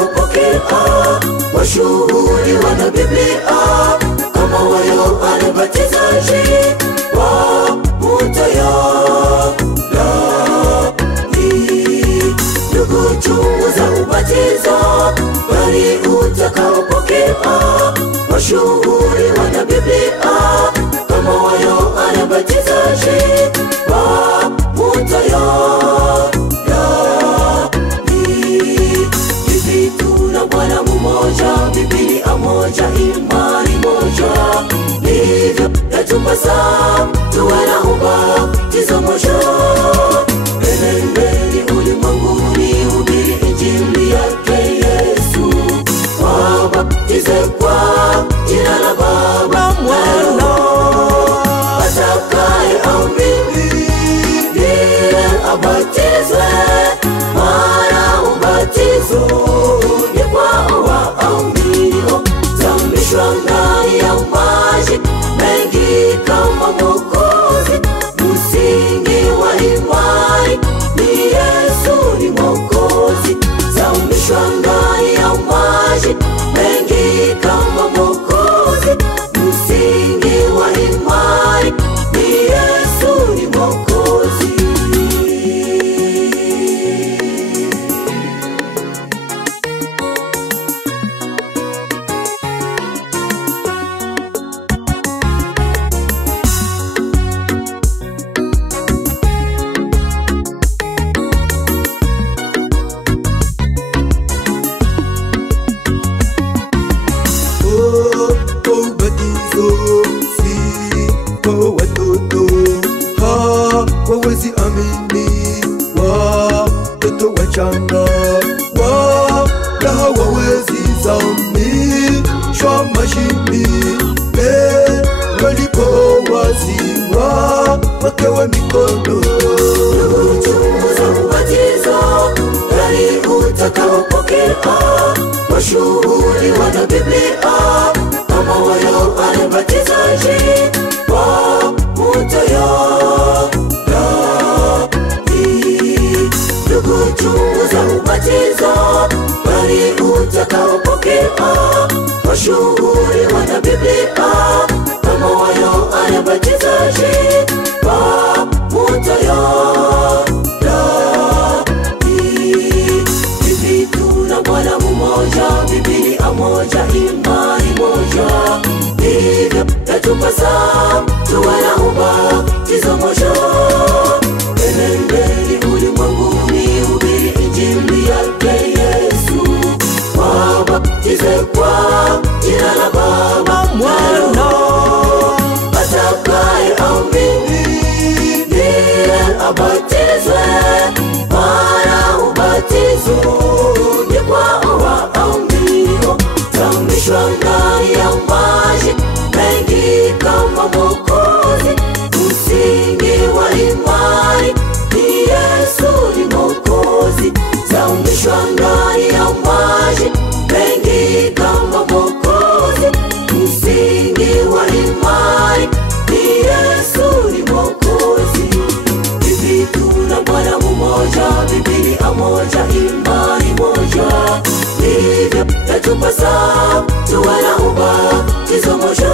utakaopokea washuhudi wana Biblia kama wayo anabatizaji wa mutayari. Ndugu, chunguza ubatizo bali utakaopokea washuhudi wana Biblia kama wayo anabatizaji wa mutayari. Hivi tuna Bwana mmoja, Biblia moja, imani moja, hivyo yatupasa tuwe na ubatizo moja. Enendeni ulimwenguni, hubiri injili yake Yesu, wabatize kwa jina la Baba, Mwana, atakayeamini ndiye abatizwe, maana ubatizo ni kwa waaminio. Zamishwa ndani ya maji mengi kama Mwokozi, msingi wa imani ni Yesu ni Mwokozi. Zamishwa ndani ya maji mengi kama Mwokozi, msingi wa imani ni Yesu ni Mwokozi. Ubatizo si kwa watoto, hawawezi amini, watoto wachanga wala hawawezi zamishwa majini, walipo wazima wakewa mikono. Chunguza ubatizo bali utakaopokea washuhudi wana Biblia kama wayo anabatizaji wa mutayari. Ndugu, chunguza ubatizo bali utakaopokea washuhudi wana Biblia kama wayo anabatizaji wa mutayari. Hivi tuna Bwana mmoja, Biblia moja, imani moja, hivyo yatupasa tuwe na ubatizo moja. Enendeni ulimwenguni, hubiri injili yake Yesu, wabatize kwa jina la Baba, Mwana, atakayeamini ndiye abatizwe, maana ubatizo ni kwa waaminio. Zamishwa ndani ya maji mengi kama Mwokozi, msingi wa imani ni Yesu ni Mwokozi. Zamishwa ndani ya maji mengi kama Mwokozi, msingi wa imani ni Yesu ni Mwokozi. Hivi tuna Bwana mmoja, Biblia moja, imani moja, hivyo yatupasa tuwe na ubatizo moja.